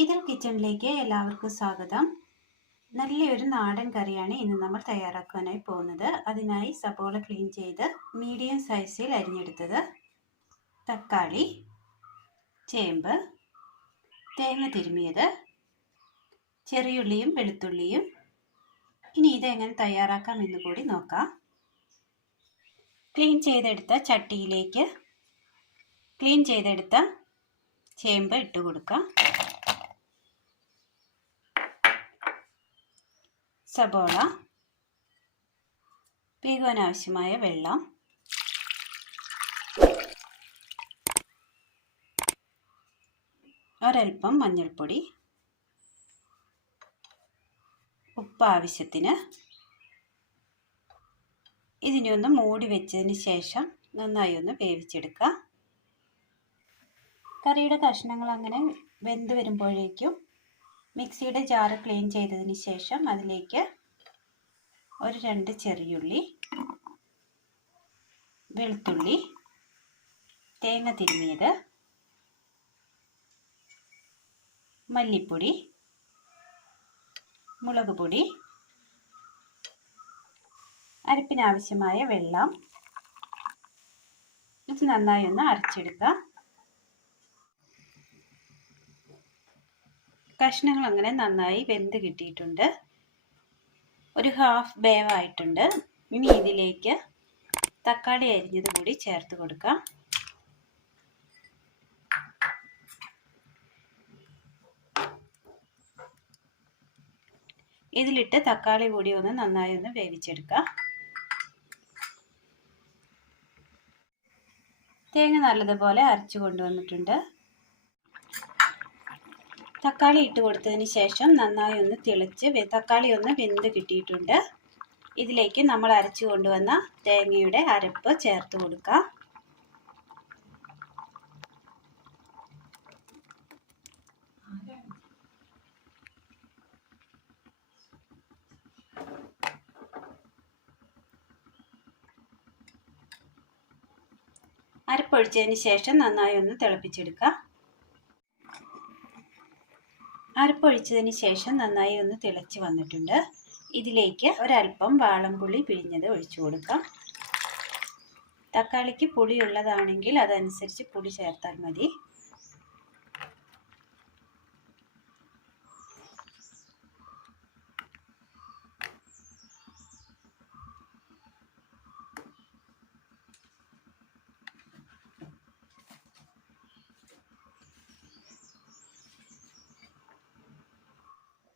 ഇതിൽ കിച്ചണിലേക്ക് എല്ലാവർക്കും സ്വാഗതം. നല്ലൊരു നാടൻ കറിയാണ് ഇന്ന് നമ്മൾ തയ്യാറാക്കാനായി പോകുന്നത്. അതിനായി സബോള ക്ലീൻ ചെയ്ത് മീഡിയം സൈസിൽ അരിഞ്ഞെടുത്തത്, തക്കാളി, ചേമ്പ്, തേങ്ങ തിരുമിയത്, ചെറിയുള്ളിയും വെളുത്തുള്ളിയും. ഇനി ഇതെങ്ങനെ തയ്യാറാക്കാം എന്ന് കൂടി നോക്കാം. ക്ലീൻ ചെയ്തെടുത്ത ചട്ടിയിലേക്ക് ക്ലീൻ ചെയ്തെടുത്ത ചേമ്പ് ഇട്ട് കൊടുക്കാം. സബോള, വേകുവാനാവശ്യമായ വെള്ളം, ഒരൽപ്പം മഞ്ഞൾപ്പൊടി, ഉപ്പ് ആവശ്യത്തിന്. ഇതിനെ ഒന്ന് മൂടി വെച്ചതിന് ശേഷം നന്നായി ഒന്ന് വേവിച്ചെടുക്കാം. കറിയുടെ കഷ്ണങ്ങൾ അങ്ങനെ വെന്ത് വരുമ്പോഴേക്കും മിക്സിയുടെ ജാറ് ക്ലീൻ ചെയ്തതിന് ശേഷം അതിലേക്ക് ഒരു 2 ചെറിയുള്ളി, വെളുത്തുള്ളി, തേങ്ങ തിരുമിയത്, മല്ലിപ്പൊടി, മുളക് പൊടി, അരപ്പിനാവശ്യമായ വെള്ളം. ഇത് നന്നായി ഒന്ന് അരച്ചെടുക്കാം. കഷ്ണങ്ങൾ അങ്ങനെ നന്നായി വെന്ത് കിട്ടിയിട്ടുണ്ട്. ഒരു ഹാഫ് വേവായിട്ടുണ്ട്. ഇനി ഇതിലേക്ക് തക്കാളി അരിഞ്ഞത് കൂടി ചേർത്ത് കൊടുക്കാം. ഇതിലിട്ട് തക്കാളി കൂടി ഒന്ന് നന്നായി ഒന്ന് വേവിച്ചെടുക്കാം. തേങ്ങ നല്ലതുപോലെ അരച്ചു കൊണ്ടുവന്നിട്ടുണ്ട്. തക്കാളി ഇട്ട് കൊടുത്തതിന് ശേഷം നന്നായി ഒന്ന് തിളച്ച് തക്കാളി ഒന്ന് വെന്ത് കിട്ടിയിട്ടുണ്ട്. ഇതിലേക്ക് നമ്മൾ അരച്ചു കൊണ്ടുവന്ന തേങ്ങയുടെ അരപ്പ് ചേർത്ത് കൊടുക്കാം. അരപ്പൊഴിച്ചതിന് ശേഷം നന്നായി ഒന്ന് തിളപ്പിച്ചെടുക്കാം. അരപ്പൊഴിച്ചതിന് ശേഷം നന്നായി ഒന്ന് തിളച്ച് വന്നിട്ടുണ്ട്. ഇതിലേക്ക് ഒരൽപ്പം വാളംപുളി പിഴിഞ്ഞത് ഒഴിച്ചു കൊടുക്കാം. തക്കാളിക്ക് പുളി ഉള്ളതാണെങ്കിൽ അതനുസരിച്ച് പുളി ചേർത്താൽ മതി.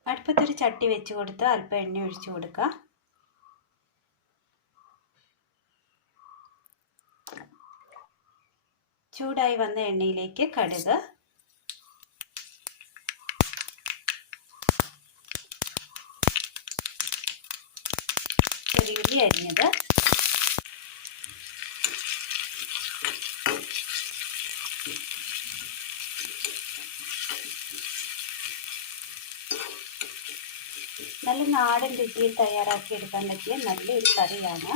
അടുപ്പത്തൊരു ചട്ടി വെച്ച് കൊടുത്ത് അല്പം എണ്ണ ഒഴിച്ചു കൊടുക്കുക. ചൂടായി വന്ന എണ്ണയിലേക്ക് കടുക്, ചെറിയുള്ളി അരിഞ്ഞത്, നല്ല നാടൻ രുചിയിൽ തയ്യാറാക്കി എടുക്കാൻ പറ്റിയ നല്ലൊരു കറിയാണ്.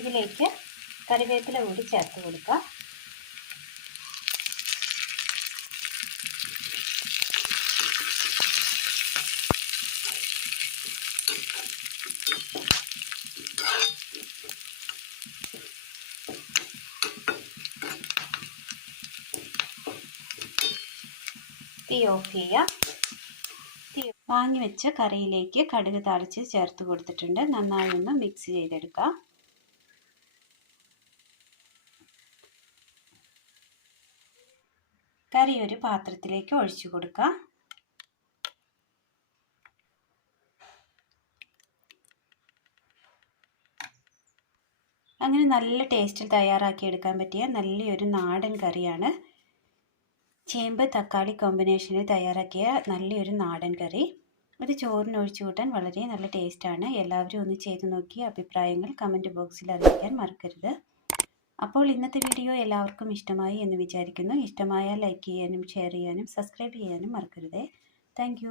ഇതിലേക്ക് കറിവേപ്പില കൂടി ചേർത്ത് കൊടുക്കാം. തീ ഓഫ് ചെയ്യുക. വാങ്ങി വെച്ച കറിയിലേക്ക് കടുക് താളിച്ച് ചേർത്ത് കൊടുത്തിട്ടുണ്ട്. നന്നായി ഒന്ന് മിക്സ് ചെയ്തെടുക്കാം. കറി ഒരു പാത്രത്തിലേക്ക് ഒഴിച്ചു കൊടുക്കാം. അങ്ങനെ നല്ല ടേസ്റ്റിൽ തയ്യാറാക്കി എടുക്കാൻ പറ്റിയ നല്ലൊരു നാടൻ കറിയാണ്. ചേമ്പ് തക്കാളി കോമ്പിനേഷനിൽ തയ്യാറാക്കിയ നല്ലൊരു നാടൻ കറി. ഇത് ചോറിന് ഒഴിച്ചു കൂട്ടാൻ വളരെ നല്ല ടേസ്റ്റാണ്. എല്ലാവരും ഒന്ന് ചെയ്തു നോക്കി അഭിപ്രായങ്ങൾ കമൻറ്റ് ബോക്സിൽ അറിയിക്കാൻ മറക്കരുത്. അപ്പോൾ ഇന്നത്തെ വീഡിയോ എല്ലാവർക്കും ഇഷ്ടമായി എന്ന് വിചാരിക്കുന്നു. ഇഷ്ടമായാൽ ലൈക്ക് ചെയ്യാനും ഷെയർ ചെയ്യാനും സബ്സ്ക്രൈബ് ചെയ്യാനും മറക്കരുത്. താങ്ക്